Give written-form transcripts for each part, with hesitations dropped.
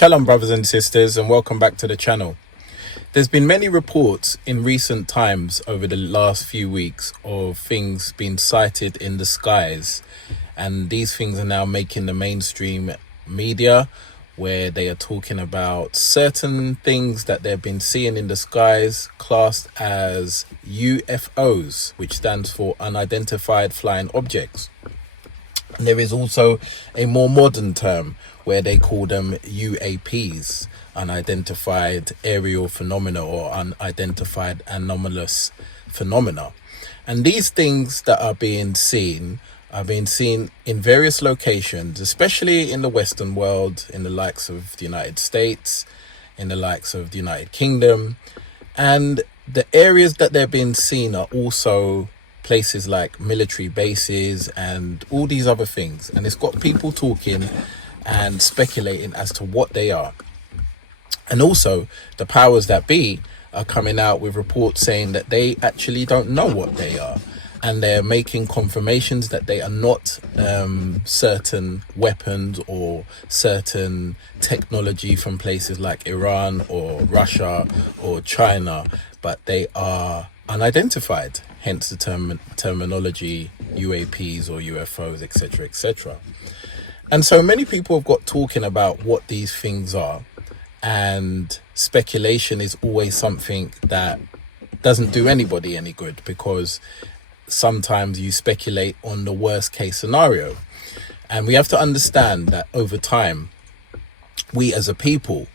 Shalom brothers and sisters, and welcome back to the channel. There's been many reports in recent times over the last few weeks of things being sighted in the skies, and these things are now making the mainstream media, where they are talking about certain things that they've been seeing in the skies classed as UFOs, which stands for unidentified flying objects. And there is also a more modern term where they call them UAPs, unidentified aerial phenomena or unidentified anomalous phenomena. And these things that are being seen in various locations, especially in the Western world, in the likes of the United States, in the likes of the United Kingdom. And the areas that they're being seen are also places like military bases and all these other things. And it's got people talking and speculating as to what they are. And also the powers that be are coming out with reports saying that they actually don't know what they are, and they're making confirmations that they are not certain weapons or certain technology from places like Iran or Russia or China, but they are unidentified, hence the terminology UAPs or UFOs, etc., etc. And so many people have got talking about what these things are, and speculation is always something that doesn't do anybody any good, because sometimes you speculate on the worst case scenario. And we have to understand that over time, we as a people,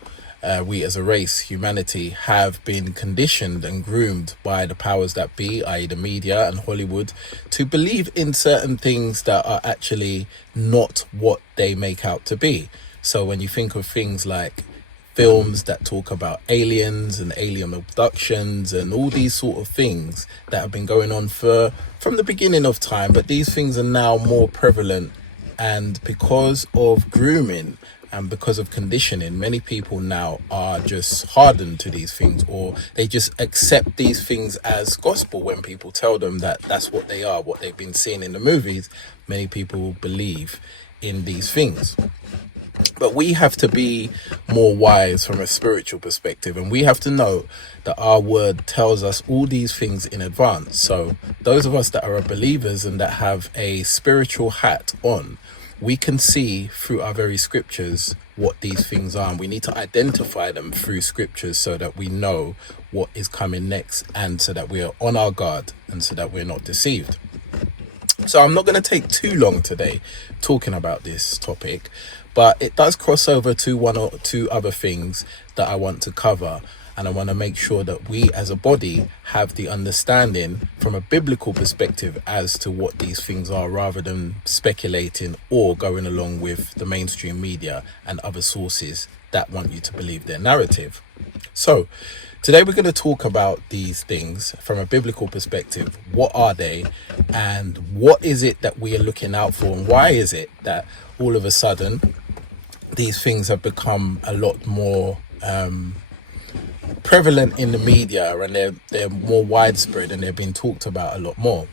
we as a race, humanity, have been conditioned and groomed by the powers that be, i.e. the media and Hollywood, to believe in certain things that are actually not what they make out to be. So when you think of things like films that talk about aliens and alien abductions and all these sort of things that have been going on from the beginning of time, but these things are now more prevalent, and because of grooming and because of conditioning, many people now are just hardened to these things, or they just accept these things as gospel. When people tell them that that's what they are, what they've been seeing in the movies, many people believe in these things. But we have to be more wise from a spiritual perspective, and we have to know that our word tells us all these things in advance. So those of us that are believers and that have a spiritual hat on, we can see through our very scriptures what these things are, and we need to identify them through scriptures so that we know what is coming next, and so that we are on our guard and so that we're not deceived. So I'm not going to take too long today talking about this topic, but it does cross over to one or two other things that I want to cover. And I want to make sure that we as a body have the understanding from a biblical perspective as to what these things are, rather than speculating or going along with the mainstream media and other sources that want you to believe their narrative. So today we're going to talk about these things from a biblical perspective. What are they, and what is it that we are looking out for, and why is it that all of a sudden these things have become a lot more prevalent in the media, and they're more widespread, and they're being talked about a lot more.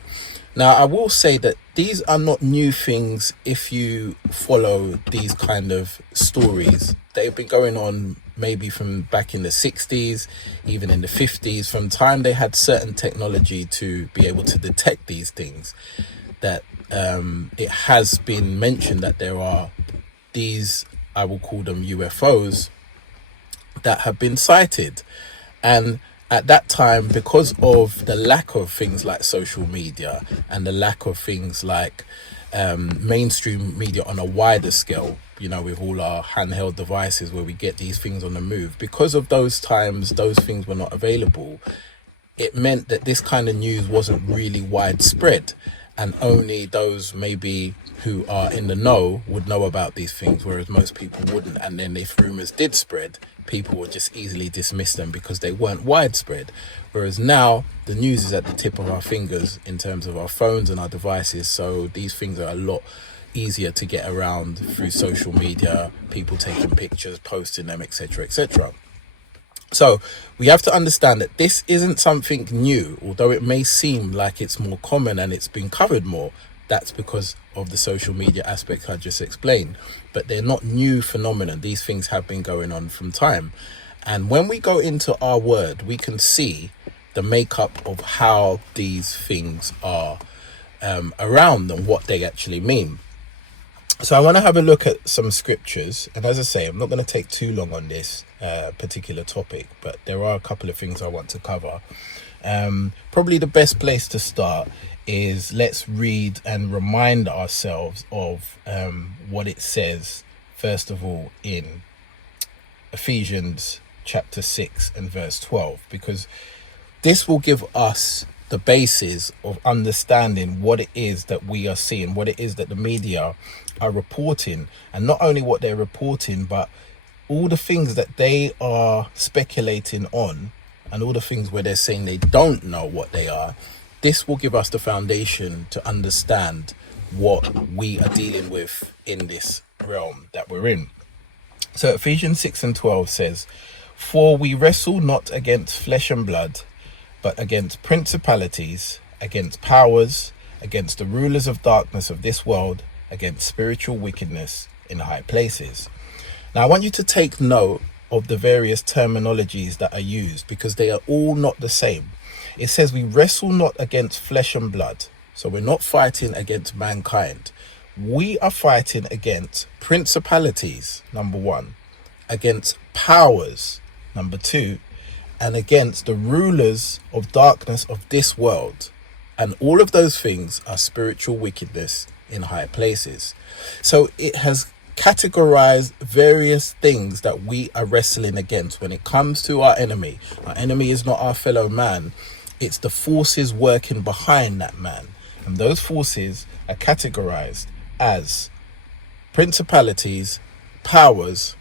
Now, I will say that these are not new things if you follow these kind of stories. They've been going on maybe from back in the 60s, even in the 50s, from time they had certain technology to be able to detect these things, that it has been mentioned that there are these, I will call them UFOs, that have been sighted. And at that time, because of the lack of things like social media and the lack of things like mainstream media on a wider scale, you know, with all our handheld devices where we get these things on the move, because of those times, those things were not available. It meant that this kind of news wasn't really widespread, and only those maybe who are in the know would know about these things, whereas most people wouldn't. And then if rumors did spread, people would just easily dismiss them because they weren't widespread. Whereas now the news is at the tip of our fingers in terms of our phones and our devices, so these things are a lot easier to get around through social media, people taking pictures, posting them, etc., etc. So we have to understand that this isn't something new, although it may seem like it's more common and it's been covered more. That's because of the social media aspect I just explained. But they're not new phenomena. These things have been going on from time. And when we go into our word, we can see the makeup of how these things are around and what they actually mean. So I want to have a look at some scriptures. And as I say, I'm not going to take too long on this particular topic, but there are a couple of things I want to cover. Probably the best place to start is let's read and remind ourselves of what it says, first of all, in Ephesians chapter 6 and verse 12, because this will give us the basis of understanding what it is that we are seeing, what it is that the media are reporting, and not only what they're reporting, but all the things that they are speculating on, and all the things where they're saying they don't know what they are. This will give us the foundation to understand what we are dealing with in this realm that we're in. So Ephesians 6 and 12 says, "For we wrestle not against flesh and blood, but against principalities, against powers, against the rulers of darkness of this world, against spiritual wickedness in high places." Now I want you to take note of the various terminologies that are used, because they are all not the same. It says we wrestle not against flesh and blood. So we're not fighting against mankind. We are fighting against principalities, number one, against powers, number two, and against the rulers of darkness of this world. And all of those things are spiritual wickedness in high places. So it has categorized various things that we are wrestling against when it comes to our enemy. Our enemy is not our fellow man. It's the forces working behind that man. And those forces are categorized as principalities, powers,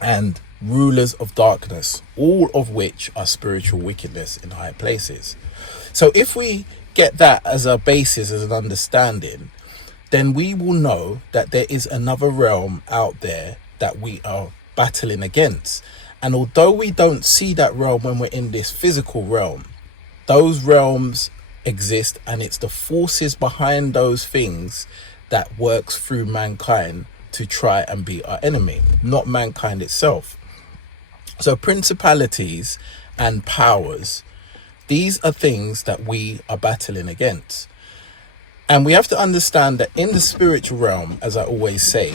and rulers of darkness, all of which are spiritual wickedness in high places. So if we get that as our basis, as an understanding, then we will know that there is another realm out there that we are battling against. And although we don't see that realm when we're in this physical realm, those realms exist, and it's the forces behind those things that works through mankind to try and be our enemy, not mankind itself. So principalities and powers, these are things that we are battling against. And we have to understand that in the spiritual realm, as I always say,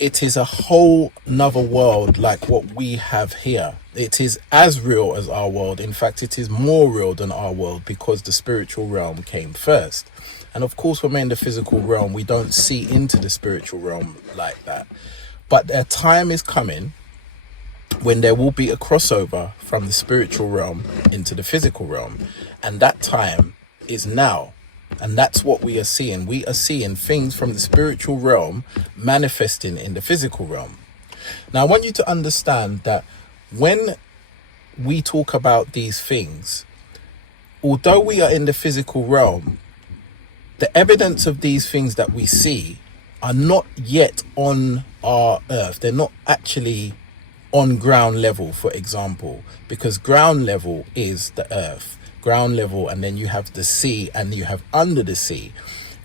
it is a whole nother world like what we have here. It is as real as our world. In fact, it is more real than our world, because the spiritual realm came first. And of course, when we're in the physical realm, we don't see into the spiritual realm like that. But a time is coming when there will be a crossover from the spiritual realm into the physical realm. And that time is now. And that's what we are seeing. We are seeing things from the spiritual realm manifesting in the physical realm. Now, I want you to understand that when we talk about these things, although we are in the physical realm, the evidence of these things that we see are not yet on our earth. They're not actually on ground level, for example, because ground level is the earth. Ground level, and then you have the sea, and you have under the sea,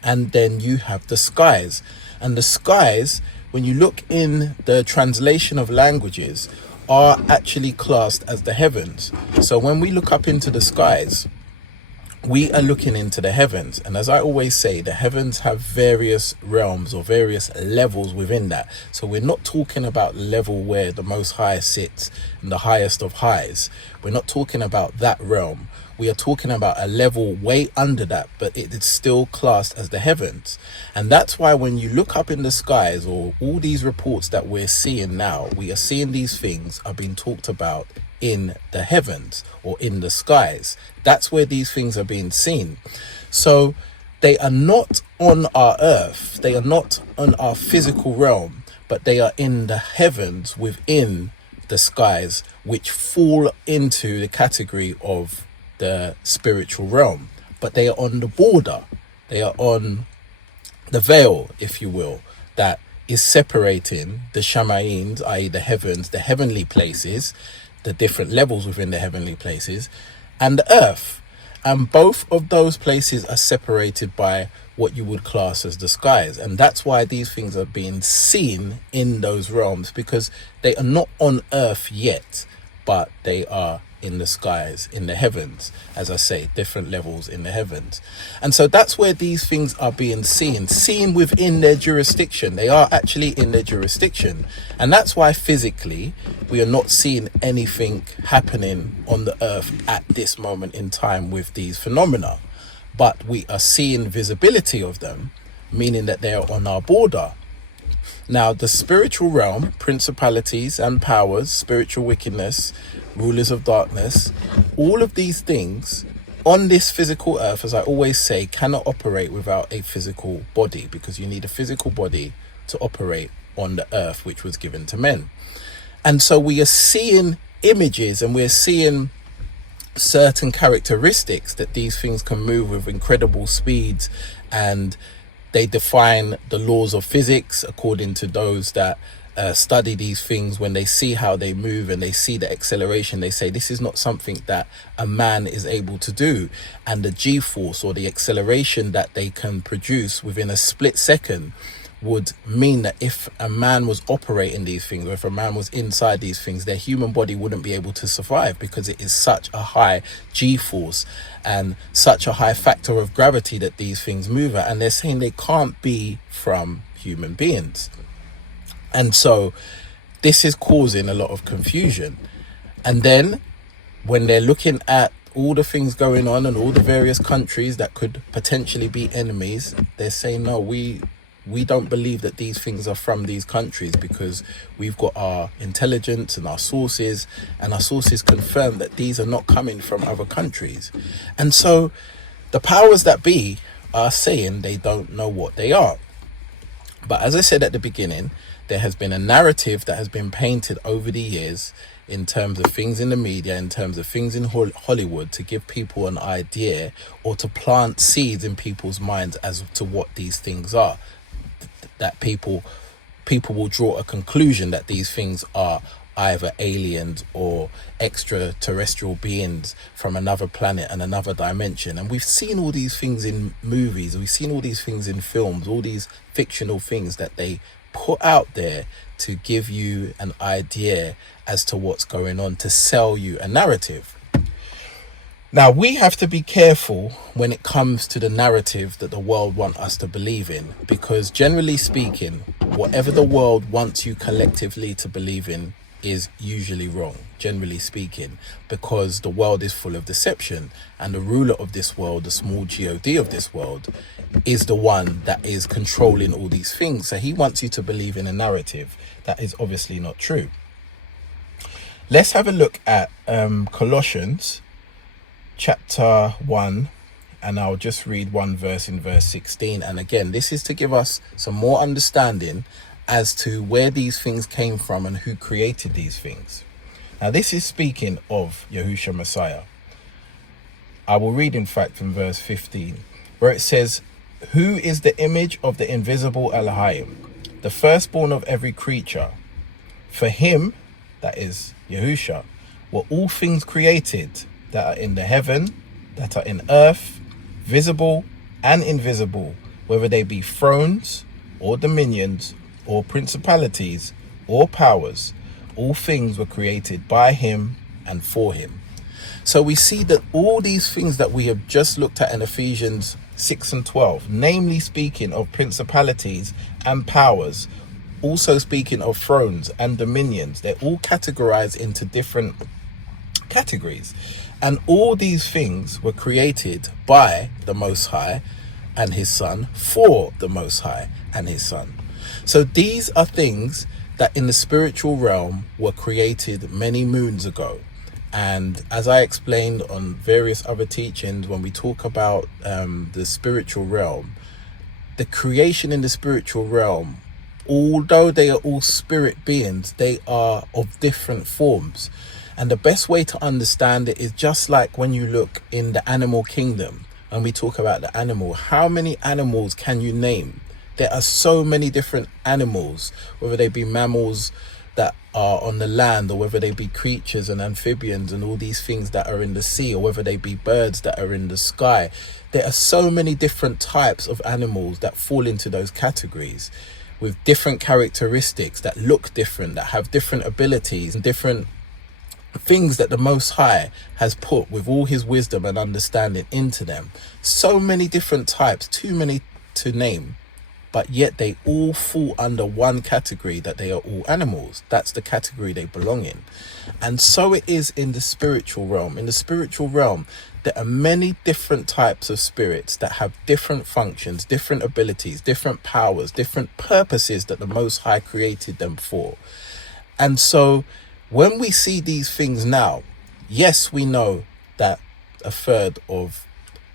and then you have the skies. And the skies, when you look in the translation of languages, are actually classed as the heavens. So when we look up into the skies, we are looking into the heavens. And as I always say, the heavens have various realms or various levels within that. So we're not talking about level where the Most High sits and the highest of highs. We're not talking about that realm. We are talking about a level way under that, but it is still classed as the heavens. And that's why when you look up in the skies, or all these reports that we're seeing now, we are seeing these things are being talked about in the heavens or in the skies. That's where these things are being seen. So they are not on our earth. They are not on our physical realm, but they are in the heavens within the skies, which fall into the category of the spiritual realm. But they are on the border. They are on the veil, if you will, that is separating the Shamaim, i.e. the heavens, the heavenly places, the different levels within the heavenly places, and the earth. And both of those places are separated by what you would class as the skies. And that's why these things are being seen in those realms, because they are not on earth yet, but they are in the skies, in the heavens, as I say, different levels in the heavens. And so that's where these things are being seen within their jurisdiction. They are actually in their jurisdiction. And that's why physically we are not seeing anything happening on the earth at this moment in time with these phenomena, but we are seeing visibility of them, meaning that they are on our border. Now, the spiritual realm, principalities and powers, spiritual wickedness, rulers of darkness, all of these things on this physical earth, as I always say, cannot operate without a physical body, because you need a physical body to operate on the earth, which was given to men. And so we are seeing images, and we're seeing certain characteristics that these things can move with incredible speeds, and they define the laws of physics according to those that study these things. When they see how they move and they see the acceleration, they say this is not something that a man is able to do. And the G-force, or the acceleration that they can produce within a split second, would mean that if a man was operating these things, or if a man was inside these things, their human body wouldn't be able to survive, because it is such a high G-force and such a high factor of gravity that these things move at. And they're saying they can't be from human beings. And so this is causing a lot of confusion. And then when they're looking at all the things going on and all the various countries that could potentially be enemies, they're saying, no, we don't believe that these things are from these countries, because we've got our intelligence and our sources, and our sources confirm that these are not coming from other countries. And so the powers that be are saying they don't know what they are. But as I said at the beginning, there has been a narrative that has been painted over the years in terms of things in the media, in terms of things in Hollywood, to give people an idea or to plant seeds in people's minds as to what these things are. That people will draw a conclusion that these things are either aliens or extraterrestrial beings from another planet and another dimension. And we've seen all these things in movies, we've seen all these things in films, all these fictional things that they put out there to give you an idea as to what's going on, to sell you a narrative. Now, we have to be careful when it comes to the narrative that the world want us to believe in, because generally speaking, whatever the world wants you collectively to believe in is usually wrong, generally speaking, because the world is full of deception, and the ruler of this world, the small god of this world, is the one that is controlling all these things. So he wants you to believe in a narrative that is obviously not true. Let's have a look at Colossians chapter 1, and I'll just read one verse in verse 16. And again, this is to give us some more understanding as to where these things came from and who created these things. Now, this is speaking of Yahushua Messiah. I will read, in fact, from verse 15, where it says, "Who is the image of the invisible Elohim, the firstborn of every creature? For him," that is Yahushua, "were all things created, that are in the heaven, that are in earth, visible and invisible, whether they be thrones or dominions or principalities or powers. All things were created by him and for him." So we see that all these things that we have just looked at in Ephesians 6 and 12, namely speaking of principalities and powers, also speaking of thrones and dominions, they're all categorized into different categories. And all these things were created by the Most High and his Son, for the Most High and his Son. So these are things that in the spiritual realm were created many moons ago. And as I explained on various other teachings, when we talk about the spiritual realm, the creation in the spiritual realm, although they are all spirit beings, they are of different forms. And the best way to understand it is just like when you look in the animal kingdom and we talk about the animal. How many animals can you name? There are so many different animals, whether they be mammals that are on the land, or whether they be creatures and amphibians and all these things that are in the sea, or whether they be birds that are in the sky. There are so many different types of animals that fall into those categories, with different characteristics, that look different, that have different abilities and different things that the Most High has put with all his wisdom and understanding into them. So many different types, too many to name, but yet they all fall under one category, that they are all animals. That's the category they belong in. And so it is in the spiritual realm. In the spiritual realm, there are many different types of spirits that have different functions, different abilities, different powers, different purposes that the Most High created them for. And so when we see these things now, yes, we know that a third of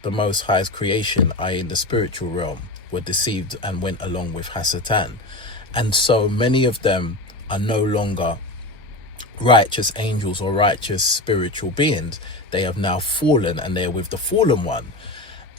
the Most High's creation, i.e. in the spiritual realm, were deceived and went along with Hasatan. And so many of them are no longer righteous angels or righteous spiritual beings. They have now fallen, and they are with the fallen one.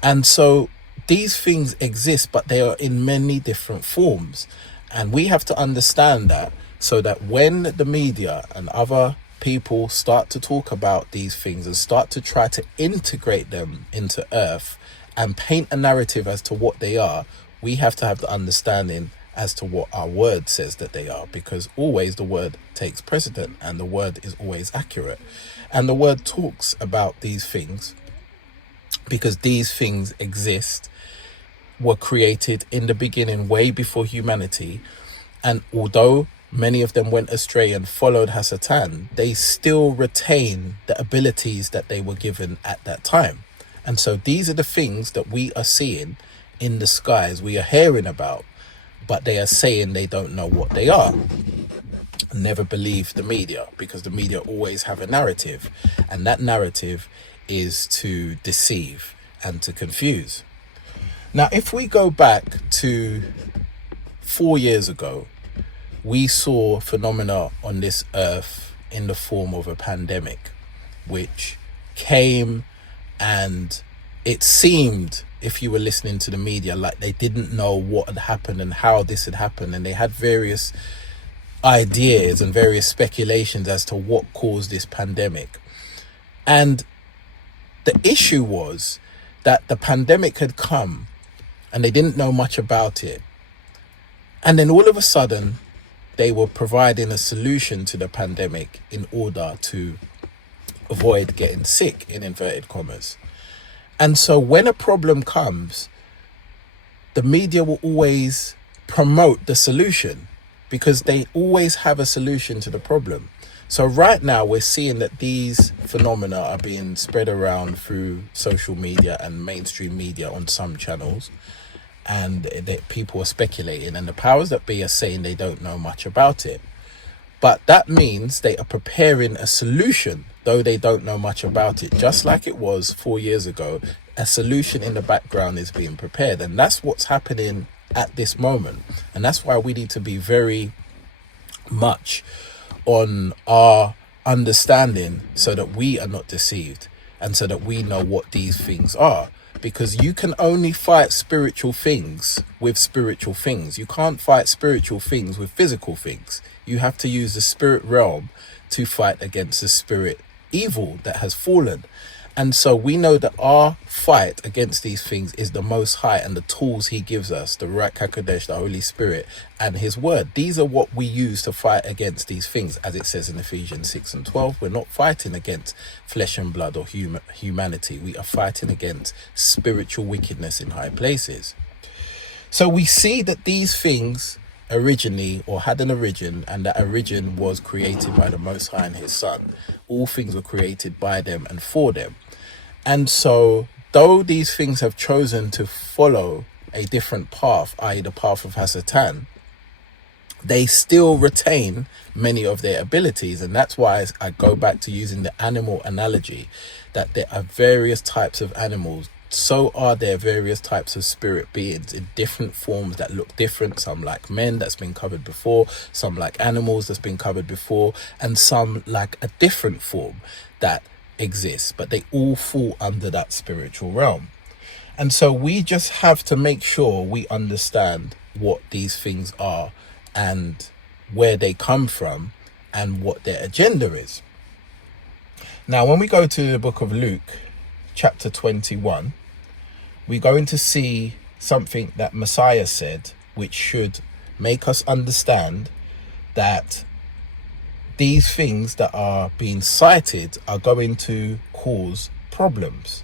And so these things exist, but they are in many different forms. And we have to understand that, so that when the media and other people start to talk about these things and start to try to integrate them into earth and paint a narrative as to what they are, we have to have the understanding as to what our word says that they are, because always the word takes precedent, and the word is always accurate. And the word talks about these things because these things exist, were created in the beginning, way before humanity. And although many of them went astray and followed Hasatan, they still retain the abilities that they were given at that time. And so these are the things that we are seeing in the skies, we are hearing about, but they are saying they don't know what they are. Never believe the media, because the media always have a narrative, and that narrative is to deceive and to confuse. Now, if we go back to 4 years ago, we saw phenomena on this earth in the form of a pandemic, which came, and it seemed, if you were listening to the media, like they didn't know what had happened and how this had happened. And they had various ideas and various speculations as to what caused this pandemic. And the issue was that the pandemic had come and they didn't know much about it. And then all of a sudden, they were providing a solution to the pandemic in order to avoid getting sick, in inverted commas. And so when a problem comes, the media will always promote the solution, because they always have a solution to the problem. So right now we're seeing that these phenomena are being spread around through social media and mainstream media on some channels, and that people are speculating, and the powers that be are saying they don't know much about it. But that means they are preparing a solution, though they don't know much about it. Just like it was 4 years ago, a solution in the background is being prepared. And that's what's happening at this moment. And that's why we need to be very much on our understanding, so that we are not deceived, and so that we know what these things are. Because you can only fight spiritual things with spiritual things. You can't fight spiritual things with physical things. You have to use the spirit realm to fight against the spirit evil that has fallen. And so we know that our fight against these things is the Most High and the tools he gives us, the Ruach HaKodesh, the Holy Spirit, and his word. These are what we use to fight against these things. As it says in Ephesians 6:12, we're not fighting against flesh and blood or humanity. We are fighting against spiritual wickedness in high places. So we see that these things originally, or had an origin, and that origin was created by the Most High and his Son. All things were created by them and for them. And so, though these things have chosen to follow a different path, i.e. the path of Hasatan, they still retain many of their abilities. And that's why I go back to using the animal analogy, that there are various types of animals. So are there various types of spirit beings in different forms that look different. Some like men, that's been covered before. Some like animals, that's been covered before. And some like a different form that exists, but they all fall under that spiritual realm. And so we just have to make sure we understand what these things are and where they come from, and what their agenda is. Now, when we go to the book of Luke, chapter 21, we're going to see something that Messiah said, which should make us understand that these things that are being cited are going to cause problems.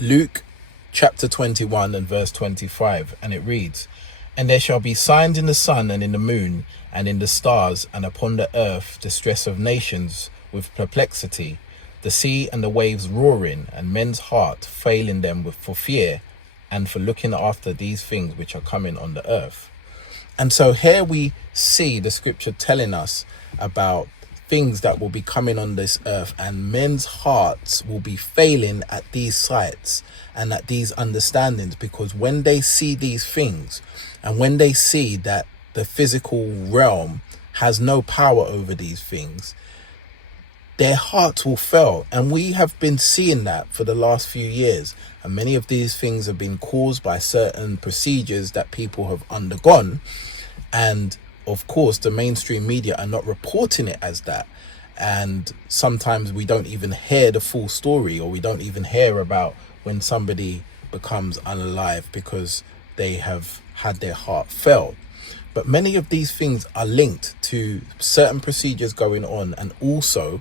Luke chapter 21 and verse 25, and it reads, "And there shall be signs in the sun and in the moon and in the stars, and upon the earth distress of nations with perplexity, the sea and the waves roaring, and men's heart failing them for fear and for looking after these things which are coming on the earth." And so here we see the scripture telling us about things that will be coming on this earth, and men's hearts will be failing at these sights and at these understandings, because when they see these things and when they see that the physical realm has no power over these things, their hearts will fail. And we have been seeing that for the last few years, and many of these things have been caused by certain procedures that people have undergone, and of course the mainstream media are not reporting it as that, and sometimes we don't even hear the full story, or we don't even hear about when somebody becomes unalive because they have had their heart fail. But many of these things are linked to certain procedures going on, and also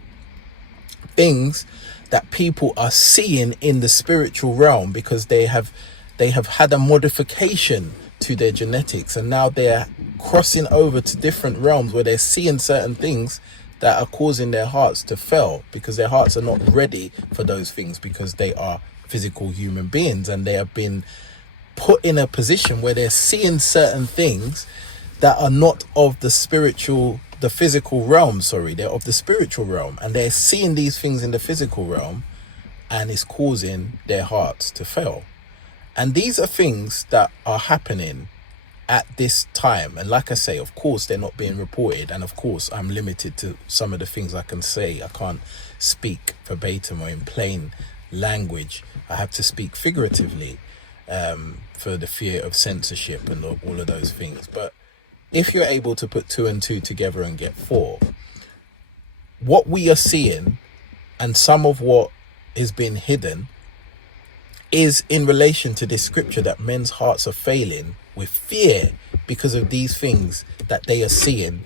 things that people are seeing in the spiritual realm, because they have had a modification to their genetics, and now they're crossing over to different realms where they're seeing certain things that are causing their hearts to fail, because their hearts are not ready for those things, because they are physical human beings, and they have been put in a position where they're seeing certain things that are not of the physical realm. They're of the spiritual realm, and they're seeing these things in the physical realm, and it's causing their hearts to fail. And these are things that are happening at this time. And like I say, of course, they're not being reported. And of course, I'm limited to some of the things I can say. I can't speak verbatim or in plain language. I have to speak figuratively for the fear of censorship and all of those things. But if you're able to put 2 and 2 together and get 4, what we are seeing, and some of what is being hidden, is in relation to this scripture that men's hearts are failing with fear because of these things that they are seeing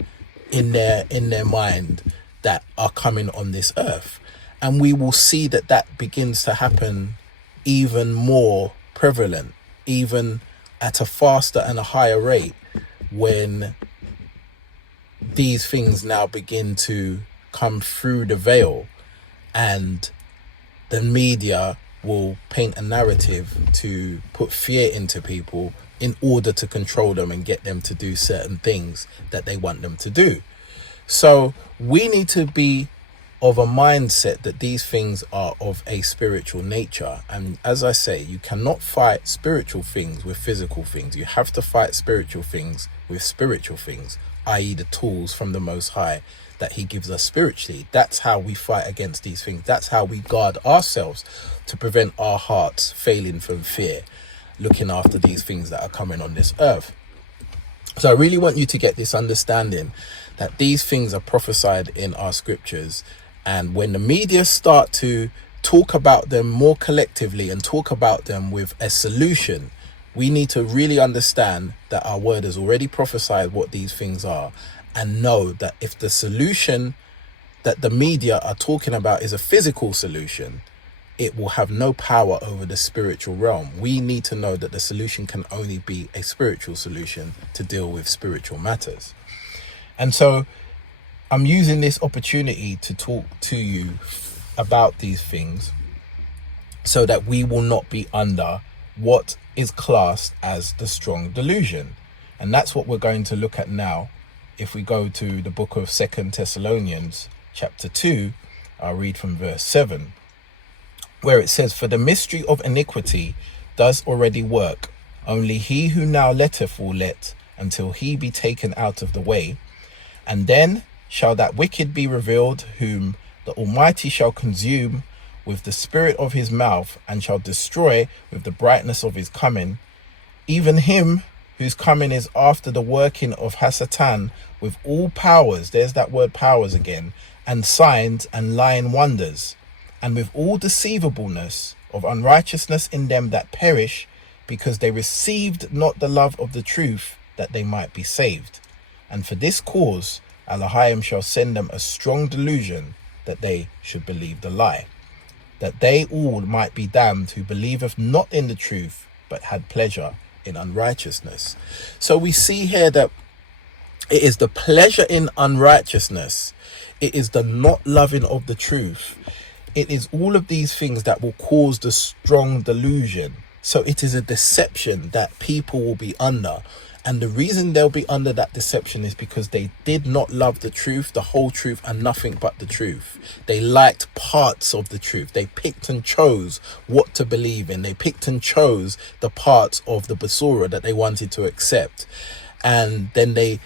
in their mind that are coming on this earth. And we will see that that begins to happen even more prevalent, even at a faster and a higher rate, when these things now begin to come through the veil, and the media will paint a narrative to put fear into people in order to control them and get them to do certain things that they want them to do. So we need to be of a mindset that these things are of a spiritual nature. And as I say, you cannot fight spiritual things with physical things. You have to fight spiritual things with spiritual things, i.e. the tools from the Most High that he gives us spiritually. That's how we fight against these things. That's how we guard ourselves to prevent our hearts failing from fear, looking after these things that are coming on this earth. So I really want you to get this understanding that these things are prophesied in our scriptures. And when the media start to talk about them more collectively and talk about them with a solution, we need to really understand that our word has already prophesied what these things are, and know that if the solution that the media are talking about is a physical solution, it will have no power over the spiritual realm. We need to know that the solution can only be a spiritual solution to deal with spiritual matters. And so I'm using this opportunity to talk to you about these things so that we will not be under what is classed as the strong delusion. And that's what we're going to look at now. If we go to the book of 2 Thessalonians chapter 2, I'll read from verse 7, where it says, "For the mystery of iniquity does already work. Only he who now letteth will let, until he be taken out of the way. And then shall that wicked be revealed, whom the Almighty shall consume with the spirit of his mouth, and shall destroy with the brightness of his coming. Even him whose coming is after the working of Hasatan with all powers, there's that word powers again, and signs and lying wonders, and with all deceivableness of unrighteousness in them that perish, because they received not the love of the truth, that they might be saved. And for this cause Elohim shall send them a strong delusion, that they should believe the lie, that they all might be damned who believeth not in the truth, but had pleasure in unrighteousness. So we see here that it is the pleasure in unrighteousness, it is the not loving of the truth, it is all of these things that will cause the strong delusion. So it is a deception that people will be under. And the reason they'll be under that deception is because they did not love the truth, the whole truth, and nothing but the truth. They liked parts of the truth. They picked and chose what to believe in. They picked and chose the parts of the Basura that they wanted to accept. And then they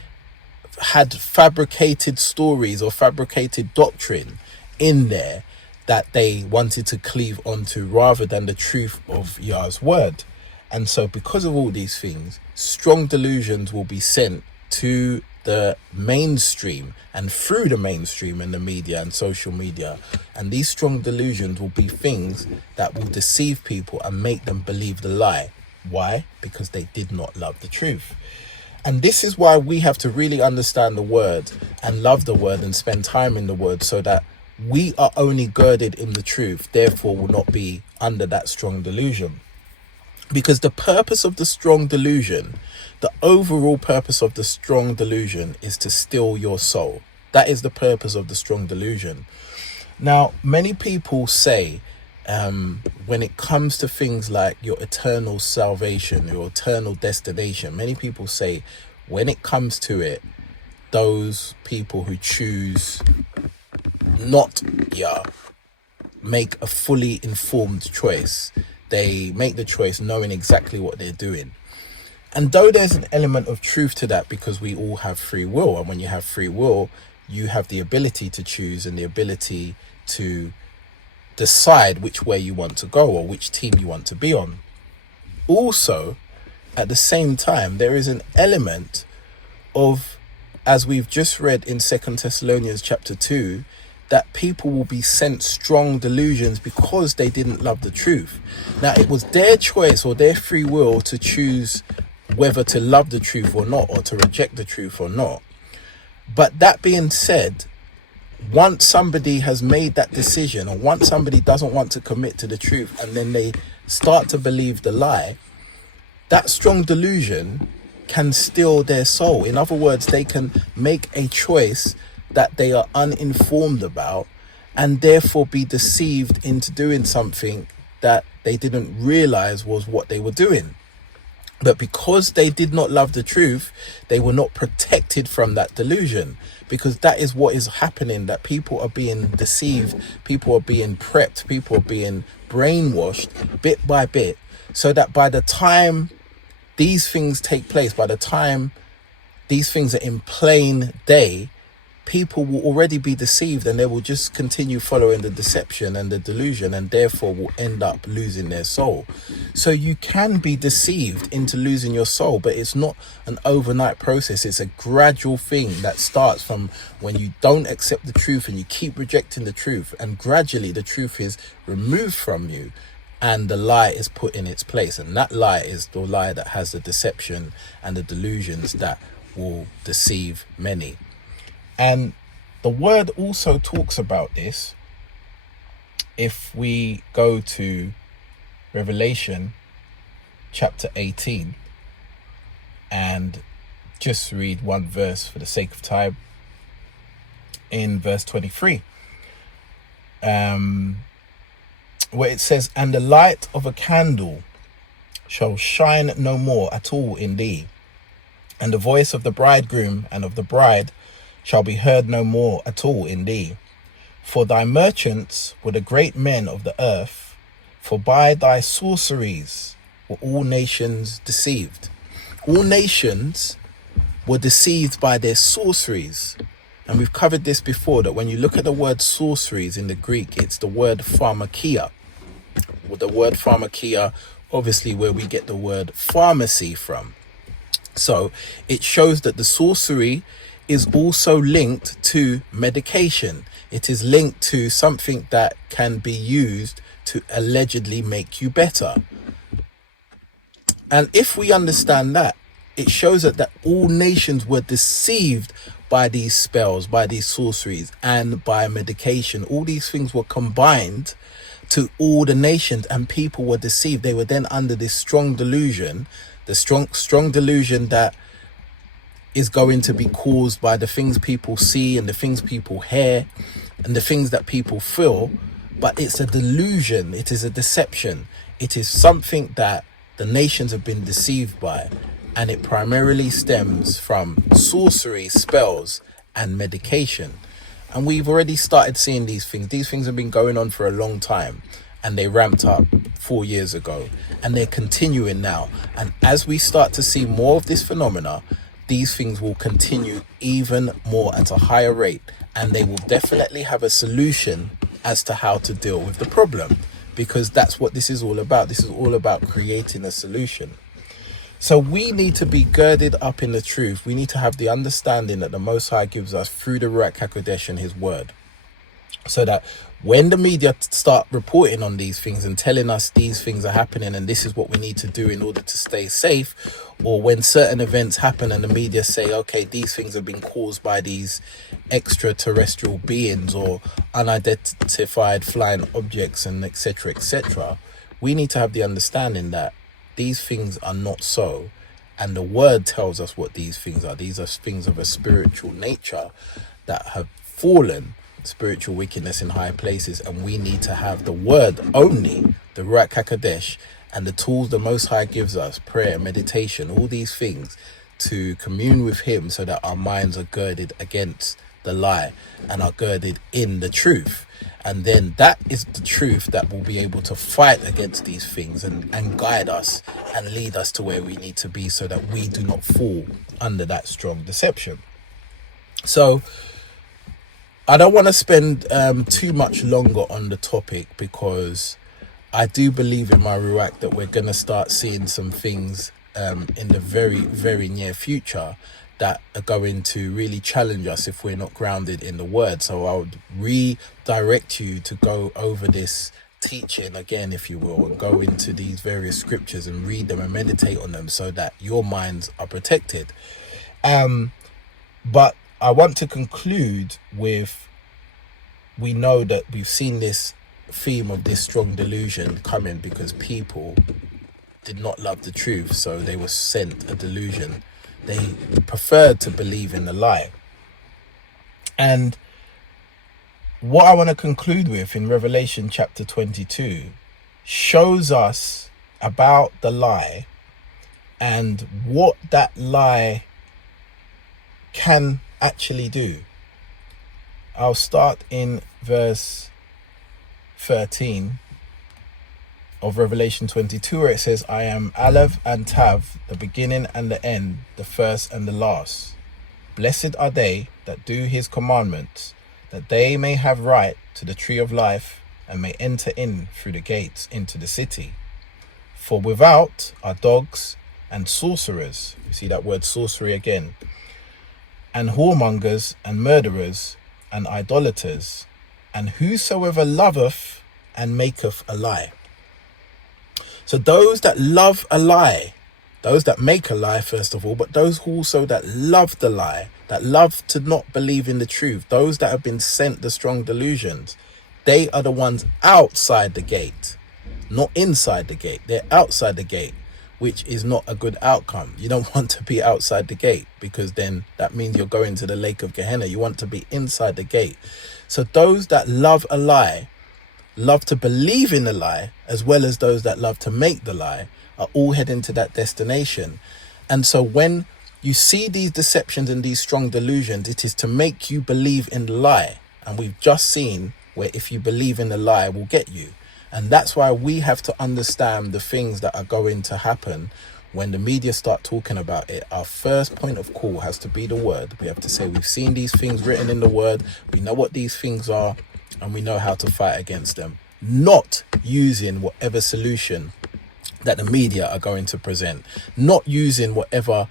had fabricated stories or fabricated doctrine in there that they wanted to cleave onto rather than the truth of Yah's word. And so because of all these things, strong delusions will be sent to the mainstream and through the mainstream and the media and social media. And these strong delusions will be things that will deceive people and make them believe the lie. Why? Because they did not love the truth. And this is why we have to really understand the word and love the word and spend time in the word, so that we are only girded in the truth, therefore will not be under that strong delusion. Because the purpose of the strong delusion, the overall purpose of the strong delusion, is to steal your soul. That is the purpose of the strong delusion. Now, many people say, when it comes to things like your eternal salvation, your eternal destination, many people say, when it comes to it, those people who choose not make a fully informed choice. They make the choice knowing exactly what they're doing. And though there's an element of truth to that, because we all have free will, and when you have free will, you have the ability to choose and the ability to decide which way you want to go or which team you want to be on. Also, at the same time, there is an element of, as we've just read in 2 Thessalonians chapter 2, that people will be sent strong delusions because they didn't love the truth. Now, it was their choice or their free will to choose whether to love the truth or not, or to reject the truth or not. But that being said, once somebody has made that decision, or once somebody doesn't want to commit to the truth and then they start to believe the lie, that strong delusion can steal their soul. In other words, they can make a choice that they are uninformed about and therefore be deceived into doing something that they didn't realize was what they were doing. But because they did not love the truth, they were not protected from that delusion, because that is what is happening, that people are being deceived, people are being prepped, people are being brainwashed bit by bit, so that by the time these things take place, by the time these things are in plain day, people will already be deceived and they will just continue following the deception and the delusion, and therefore will end up losing their soul. So you can be deceived into losing your soul, but it's not an overnight process. It's a gradual thing that starts from when you don't accept the truth and you keep rejecting the truth, and gradually the truth is removed from you and the lie is put in its place. And that lie is the lie that has the deception and the delusions that will deceive many. And the word also talks about this. If we go to Revelation chapter 18 and just read one verse for the sake of time, in verse 23, where it says, "And the light of a candle shall shine no more at all in thee, and the voice of the bridegroom and of the bride shall be heard no more at all in thee. For thy merchants were the great men of the earth, for by thy sorceries were all nations deceived." All nations were deceived by their sorceries. And we've covered this before, that when you look at the word sorceries in the Greek, it's the word pharmakia. With the word pharmakia, obviously where we get the word pharmacy from. So it shows that the sorcery is also linked to medication. It is linked to something that can be used to allegedly make you better. And if we understand that, it shows that all nations were deceived by these spells, by these sorceries, and by medication. All these things were combined to all the nations, and people were deceived. They were then under this strong delusion, the strong delusion that is going to be caused by the things people see and the things people hear and the things that people feel. But it's a delusion. It is a deception. It is something that the nations have been deceived by, and it primarily stems from sorcery, spells, and medication. And we've already started seeing these things. These things have been going on for a long time, and they ramped up 4 years ago, and they're continuing now. And as we start to see more of this phenomena, these things will continue even more at a higher rate, and they will definitely have a solution as to how to deal with the problem, because that's what this is all about. This is all about creating a solution. So we need to be girded up in the truth. We need to have the understanding that the Most High gives us through the Ruach HaKodesh and his word, so that when the media start reporting on these things and telling us these things are happening and this is what we need to do in order to stay safe, or when certain events happen and the media say, okay, these things have been caused by these extraterrestrial beings or unidentified flying objects and etc., we need to have the understanding that these things are not so, and the word tells us what these things are. These are things of a spiritual nature that have fallen, spiritual wickedness in high places, and we need to have the word only, the Ruach HaKodesh, and the tools the Most High gives us, prayer, meditation, all these things, to commune with him so that our minds are girded against the lie and are girded in the truth. And then that is the truth that will be able to fight against these things and guide us and lead us to where we need to be, so that we do not fall under that strong deception. So I don't want to spend too much longer on the topic, because I do believe in my Ruach that we're going to start seeing some things in the very, very near future that are going to really challenge us if we're not grounded in the word. So I would redirect you to go over this teaching again, if you will, and go into these various scriptures and read them and meditate on them so that your minds are protected. But I want to conclude with, we know that we've seen this theme of this strong delusion coming because people did not love the truth, so they were sent a delusion. They preferred to believe in the lie. And what I want to conclude with in Revelation chapter 22 shows us about the lie and what that lie can actually do. I'll start in verse 13 of Revelation 22, where it says, I am Aleph and Tav, the beginning and the end, the first and the last. Blessed are they that do his commandments, that they may have right to the tree of life and may enter in through the gates into the city. For without are dogs and sorcerers, you see that word sorcery again, and whoremongers and murderers and idolaters, and whosoever loveth and maketh a lie. So those that love a lie, those that make a lie first of all, but those also that love the lie, that love to not believe in the truth, those that have been sent the strong delusions, they are the ones outside the gate, not inside the gate. They're outside the gate, which is not a good outcome. You don't want to be outside the gate, because then that means you're going to the lake of Gehenna. You want to be inside the gate. So those that love a lie, love to believe in the lie, as well as those that love to make the lie, are all heading to that destination. And so when you see these deceptions and these strong delusions, it is to make you believe in the lie. And we've just seen where if you believe in the lie, will get you. And that's why we have to understand the things that are going to happen when the media start talking about it. Our first point of call has to be the word. We have to say, we've seen these things written in the word. We know what these things are, and we know how to fight against them. Not using whatever solution that the media are going to present. Not using whatever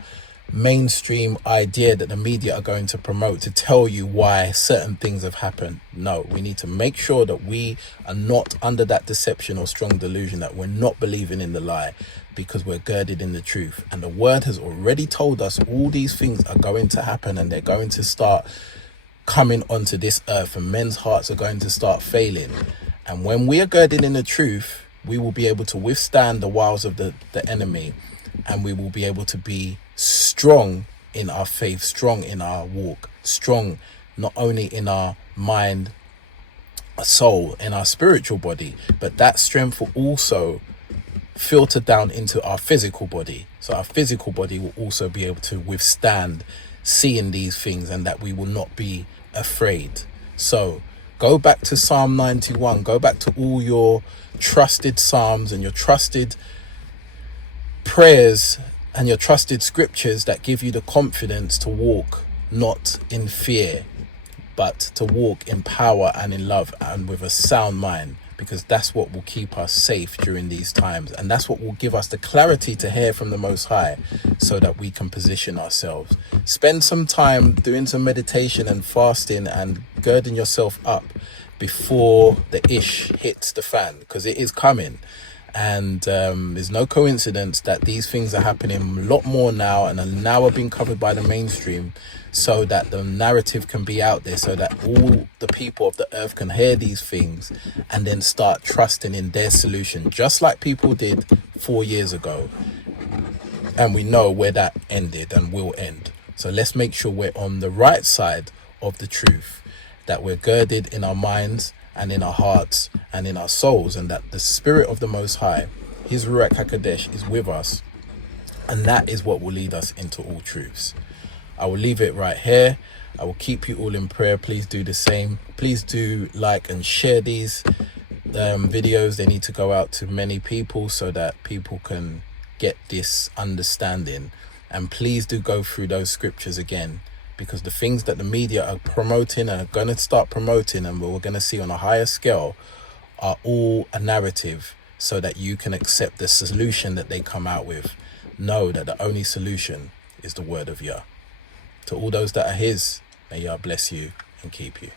mainstream idea that the media are going to promote to tell you why certain things have happened. No, we need to make sure that we are not under that deception or strong delusion, that we're not believing in the lie, because we're girded in the truth. And the word has already told us all these things are going to happen, and they're going to start coming onto this earth, and men's hearts are going to start failing. And when we are girded in the truth, we will be able to withstand the wiles of the enemy, and we will be able to be strong in our faith, strong in our walk, strong not only in our mind, our soul, in our spiritual body, but that strength will also filter down into our physical body. So our physical body will also be able to withstand seeing these things, and that we will not be afraid. So go back to Psalm 91, go back to all your trusted psalms and your trusted prayers and your trusted scriptures that give you the confidence to walk not in fear, but to walk in power and in love and with a sound mind, because that's what will keep us safe during these times, and that's what will give us the clarity to hear from the Most High, so that we can position ourselves. Spend some time doing some meditation and fasting and girding yourself up before the ish hits the fan, because it is coming. And there's no coincidence that these things are happening a lot more now, and are now being covered by the mainstream, so that the narrative can be out there, so that all the people of the earth can hear these things and then start trusting in their solution, just like people did 4 years ago. And we know where that ended and will end. So let's make sure we're on the right side of the truth, that we're girded in our minds and in our hearts and in our souls, and that the Spirit of the Most High, His Ruach HaKodesh, is with us, and that is what will lead us into all truths. I will leave it right here. I will keep you all in prayer. Please do the same. Please do like and share these videos. They need to go out to many people so that people can get this understanding. And please do go through those scriptures again, because the things that the media are promoting and are going to start promoting, and we're going to see on a higher scale, are all a narrative, so that you can accept the solution that they come out with. Know that the only solution is the word of Yah. To all those that are His, may Yah bless you and keep you.